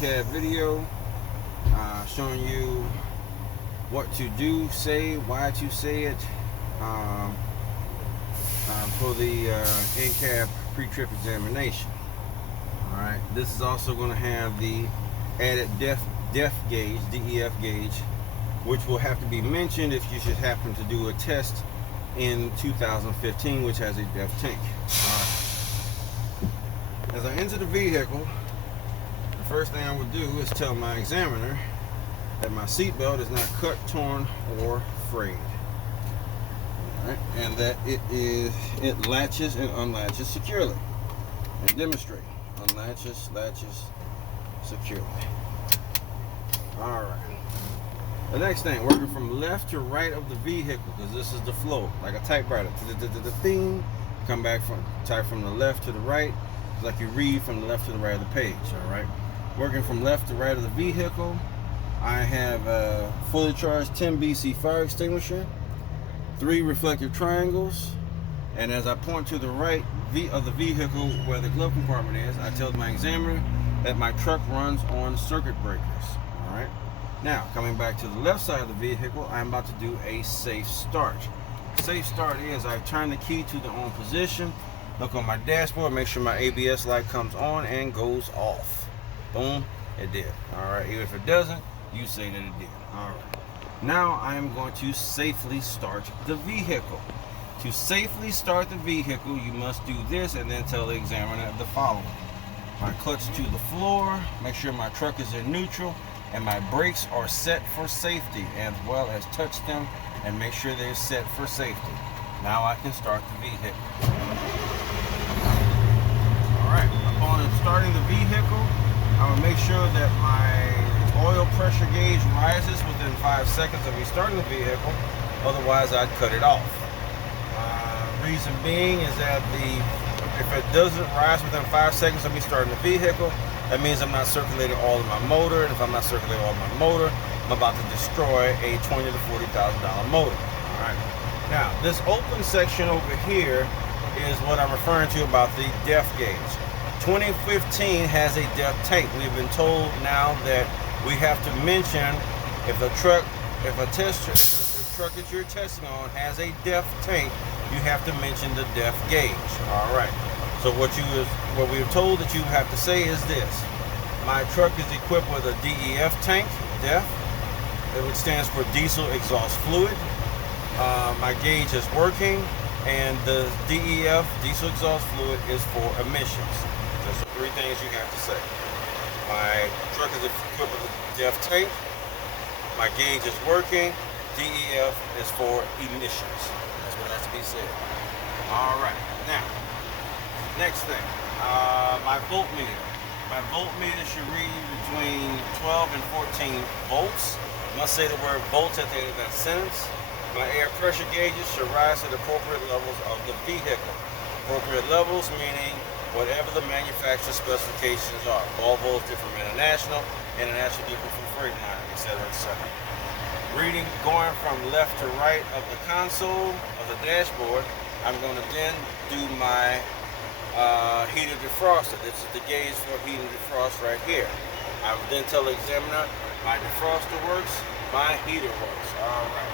in-cab video showing you what to do, say, why to say it for the in-cab pre-trip examination. Alright, this is also going to have the added def gauge, DEF gauge, which will have to be mentioned if you should happen to do a test in 2015 which has a def tank. Alright. As I enter the vehicle, the first thing I would do is tell my examiner that my seatbelt is not cut, torn, or frayed. Alright, and that it latches and unlatches securely. And demonstrate. Unlatches, latches securely. Alright. The next thing, working from left to right of the vehicle, because this is the flow, like a typewriter. The thing, come back from type from the left to the right, it's like you read from the left to the right of the page. Alright. Working from left to right of the vehicle, I have a fully charged 10 BC fire extinguisher, 3 reflective triangles, and as I point to the right of the vehicle where the glove compartment is, I tell my examiner that my truck runs on circuit breakers. Alright. Now, coming back to the left side of the vehicle, I'm about to do a safe start. Safe start is I turn the key to the on position, look on my dashboard, make sure my ABS light comes on and goes off. Boom, it did. Alright, even if it doesn't, you say that it did. Alright. Now I am going to safely start the vehicle. To safely start the vehicle, you must do this and then tell the examiner the following. My clutch to the floor, make sure my truck is in neutral, and my brakes are set for safety, as well as touch them and make sure they're set for safety. Now I can start the vehicle. Alright, upon starting the vehicle, I will make sure that my oil pressure gauge rises within 5 seconds of me starting the vehicle, otherwise I'd cut it off. Reason being is that if it doesn't rise within 5 seconds of me starting the vehicle, that means I'm not circulating all of my motor, and if I'm not circulating all of my motor, I'm about to destroy a $20,000 to $40,000 motor. Alright. Now, this open section over here is what I'm referring to about the def gauge. 2015 has a def tank. We've been told now that we have to mention if the truck that you're testing on has a def tank, you have to mention the def gauge. Alright. So what we're told that you have to say is this. My truck is equipped with a DEF tank, DEF, which stands for diesel exhaust fluid. My gauge is working, and the DEF, diesel exhaust fluid, is for emissions. Those are 3 things you have to say. My truck is equipped with a DEF tank, my gauge is working, DEF is for emissions. That's what has to be said. Alright, now, next thing, my voltmeter. My voltmeter should read between 12 and 14 volts. I must say the word volts at the end of that sentence. My air pressure gauges should rise to the appropriate levels of the vehicle. Appropriate levels meaning whatever the manufacturer specifications are. Volvo is different from International, International different from Freightliner, etc., etc. Reading going from left to right of the console of the dashboard, I'm going to then do my heater defroster. This is the gauge for heater defrost right here. I will then tell the examiner my defroster works, my heater works. Alright.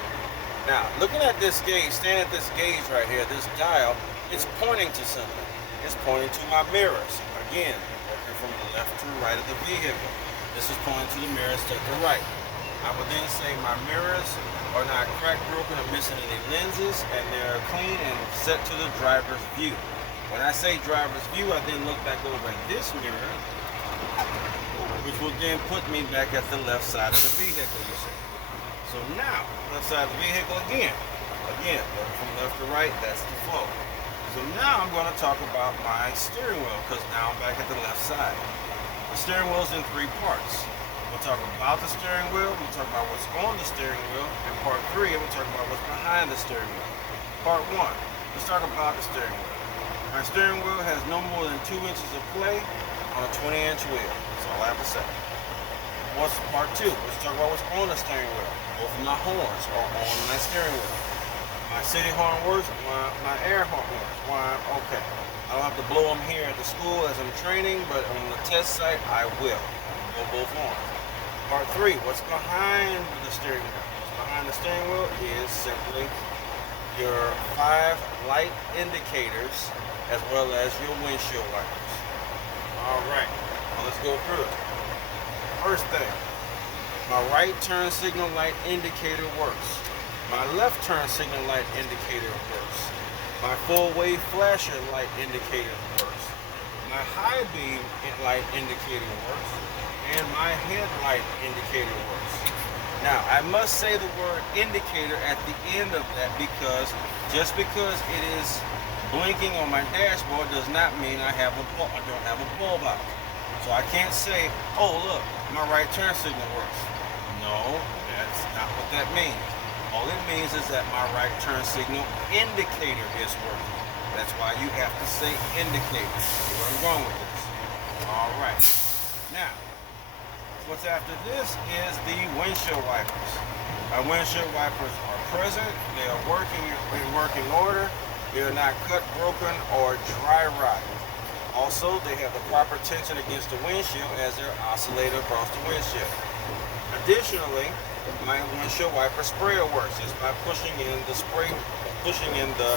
Now, looking at this gauge, standing at this gauge right here, this dial, it's pointing to something. It's pointing to my mirrors. Again, working from the left to right of the vehicle. This is pointing to the mirrors to the right. I will then say my mirrors are not cracked, broken, or missing any lenses, and they're clean and set to the driver's view. When I say driver's view, I then look back over at this mirror, which will then put me back at the left side of the vehicle, you see. So now, left side of the vehicle again, working from left to right, that's the flow. So now I'm going to talk about my steering wheel, because now I'm back at the left side. The steering wheel is in 3 parts. We'll talk about the steering wheel, we'll talk about what's on the steering wheel, and part 3, we'll talk about what's behind the steering wheel. Part 1, let's talk about the steering wheel. My steering wheel has no more than 2 inches of play on a 20-inch wheel. That's all I have to say. What's part 2? Let's talk about what's on the steering wheel. Both of my horns are on my steering wheel. My city horn works, my air horn works. Why? Okay. I don't have to blow them here at the school as I'm training, but on the test site, I will. go both arms. Part 3, what's behind the steering wheel? What's behind the steering wheel is simply your 5 light indicators as well as your windshield wipers. All right, well, let's go through it. First thing, my right turn signal light indicator works. My left turn signal light indicator works. My full wave flasher light indicator works. My high beam light indicator works. And my headlight indicator works. Now, I must say the word indicator at the end of that because just because it is blinking on my dashboard does not mean I don't have a bulb out. So I can't say, oh look, my right turn signal works. No, that's not what that means. All it means is that my right turn signal indicator is working. That's why you have to say indicator. See where I'm going with this. All right. Now, what's after this is the windshield wipers. My windshield wipers are present. They are working in working order. They are not cut, broken, or dry rotted. Also, they have the proper tension against the windshield as they're oscillated across the windshield. Additionally, my windshield wiper sprayer works just by pushing in the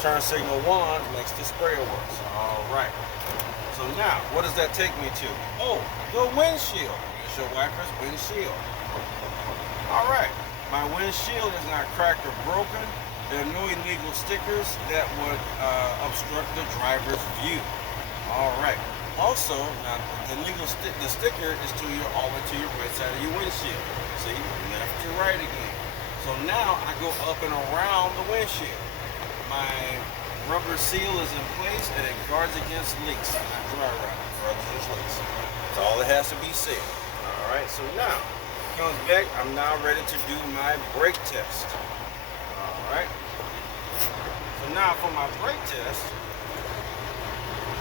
turn signal wand makes the sprayer works. All right. So now, what does that take me to? Oh, the windshield. Windshield wipers, windshield. All right. My windshield is not cracked or broken. There are no illegal stickers that would obstruct the driver's view. All right. Also, now the sticker is all the way to your right side of your windshield. See, left to right again. So now I go up and around the windshield. My rubber seal is in place and it guards against leaks, not dry rot, guards against leaks. That's all that has to be said. All right, so now comes back. I'm now ready to do my brake test. All right. So now for my brake test,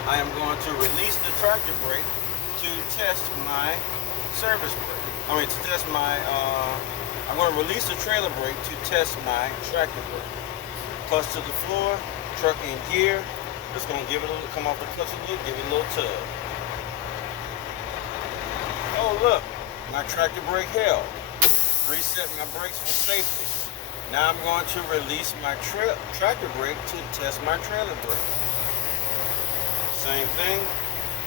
I am going to release the tractor brake to test my service brake. To test my, I'm going to release the trailer brake to test my tractor brake. Clutch to the floor, truck in gear. Just going to give it a little, come off the clutch a little, give it a little tug. Oh look, my tractor brake held. Reset my brakes for safety. Now I'm going to release my tractor brake to test my trailer brake. Same thing,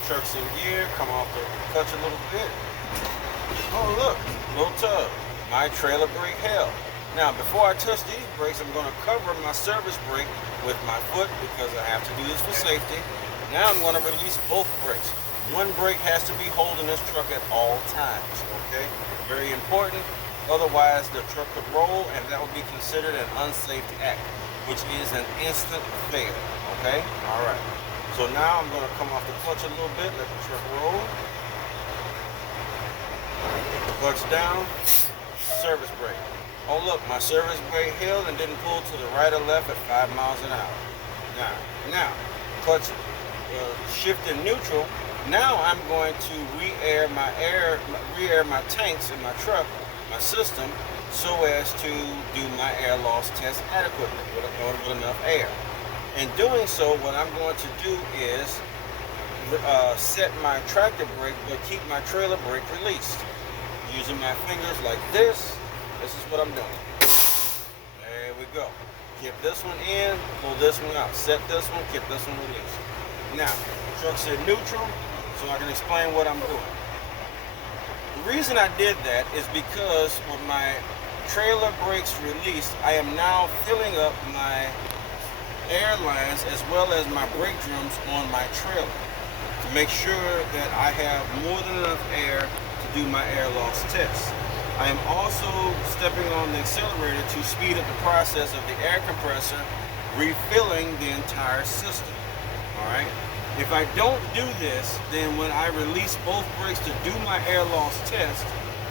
truck's in gear, come off the clutch a little bit. Oh look, little tug. My trailer brake held. Now before I touch these brakes, I'm going to cover my service brake with my foot because I have to do this for safety. Now I'm going to release both brakes. One brake has to be holding this truck at all times, okay? Very important. Otherwise, the truck could roll and that would be considered an unsafe act, which is an instant fail, okay? All right. So now I'm going to come off the clutch a little bit, let the truck roll. Clutch down, service brake. Oh look, my service brake held and didn't pull to the right or left at 5 miles an hour. Now, clutch shift in neutral. Now I'm going to re-air my tanks in my truck, my system, so as to do my air loss test adequately with enough air. In doing so, what I'm going to do is set my tractor brake but keep my trailer brake released. Using my fingers like this is what I'm doing. There we go. Keep this one in, pull this one out. Set this one, keep this one released. Now, truck's in neutral, so I can explain what I'm doing. The reason I did that is because with my trailer brakes released, I am now filling up my air lines as well as my brake drums on my trailer to make sure that I have more than enough air to do my air loss test. I am also stepping on the accelerator to speed up the process of the air compressor refilling the entire system. All right. If I don't do this, then when I release both brakes to do my air loss test,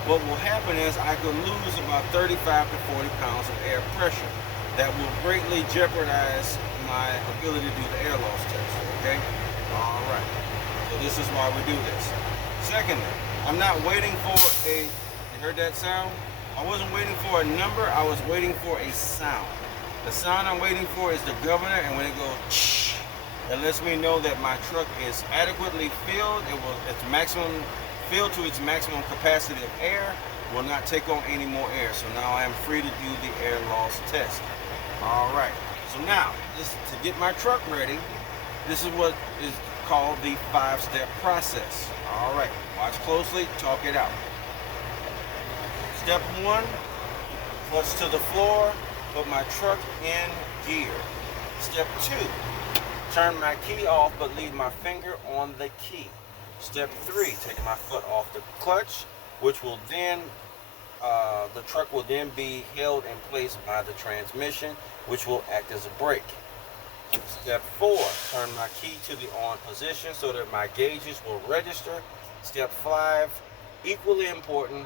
what will happen is I could lose about 35 to 40 pounds of air pressure. That will greatly jeopardize my ability to do the air loss test. Okay. All right. So this is why we do this. Secondly, I'm not waiting for a. You heard that sound? I wasn't waiting for a number, I was waiting for a sound. The sound I'm waiting for is the governor, and when it goes shh, it lets me know that my truck is adequately filled. Its maximum filled to its maximum capacity of air, will not take on any more air. So now I am free to do the air loss test. All right. So now, to get my truck ready, this is what is called the 5-step process. All right. Watch closely. Talk it out. Step 1, clutch to the floor, put my truck in gear. Step 2, turn my key off but leave my finger on the key. Step 3, take my foot off the clutch, which will then, the truck will then be held in place by the transmission, which will act as a brake. Step 4, turn my key to the on position so that my gauges will register. Step 5, equally important,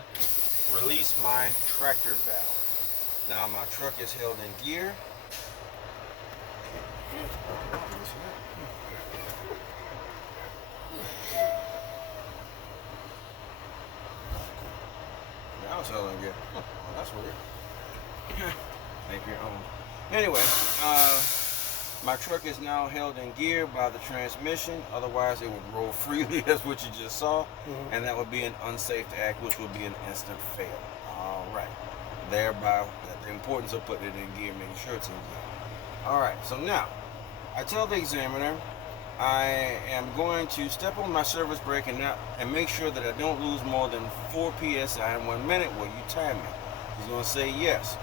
release my tractor valve. Now my truck is held in gear. Now it's held in gear. Oh, that's weird. Make your own. Anyway, my truck is now held in gear by the transmission. Otherwise, it would roll freely. That's what you just saw. And that would be an unsafe act, which would be an instant fail. All right. Thereby, the importance of putting it in gear, making sure it's in gear. All right. So now, I tell the examiner I am going to step on my service brake and make sure that I don't lose more than 4 psi in 1 minute. Will you time me? He's going to say yes.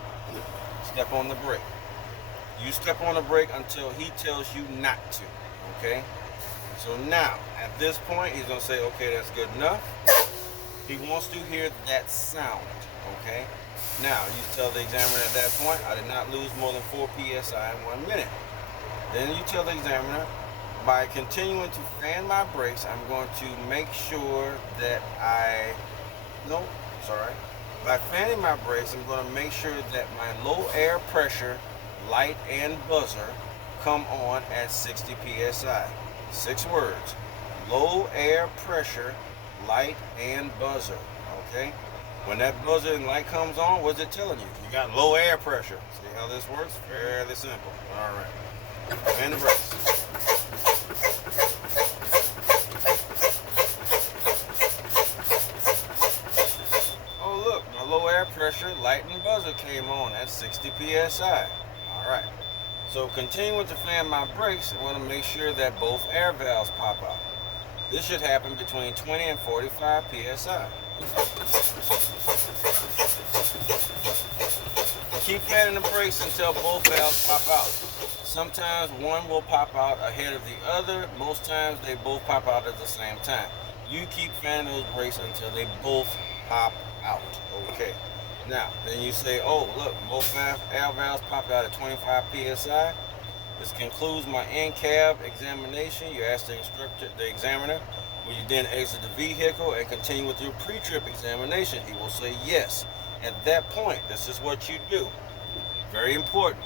Step on the brake. You step on the brake until he tells you not to, okay? So now, at this point, he's gonna say, okay, that's good enough. He wants to hear that sound, okay? Now, you tell the examiner at that point, I did not lose more than 4 psi in 1 minute. Then you tell the examiner, by continuing to fan my brakes, I'm going to make sure that by fanning my brakes, I'm going to make sure that my low air pressure light and buzzer come on at 60 psi. 6 words. Low air pressure, light and buzzer. Okay? When that buzzer and light comes on, what's it telling you? You got low air pressure. See how this works? Fairly simple. Alright. And the brakes. Oh look, my low air pressure, light and buzzer came on at 60 psi. Alright, so continuing to fan my brakes, I want to make sure that both air valves pop out. This should happen between 20 and 45 psi. Keep fanning the brakes until both valves pop out. Sometimes one will pop out ahead of the other. Most times they both pop out at the same time. You keep fanning those brakes until they both pop out. Okay. Now, then you say, oh, look, both air valves popped out at 25 psi. This concludes my in-cab examination. You ask the examiner, will you then exit the vehicle and continue with your pre-trip examination? He will say yes. At that point, this is what you do. Very important.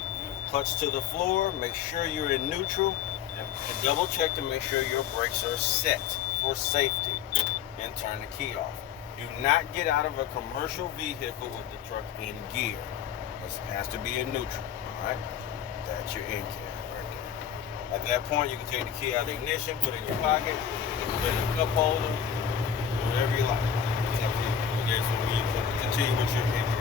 Clutch to the floor, make sure you're in neutral, and double check to make sure your brakes are set for safety, and turn the key off. Do not get out of a commercial vehicle with the truck in gear. It has to be in neutral, all right? That's your in cab right there. At that point, you can take the key out of the ignition, put it in your pocket, put it in a cup holder, whatever you like. It's up to you. Okay, so you can continue with your in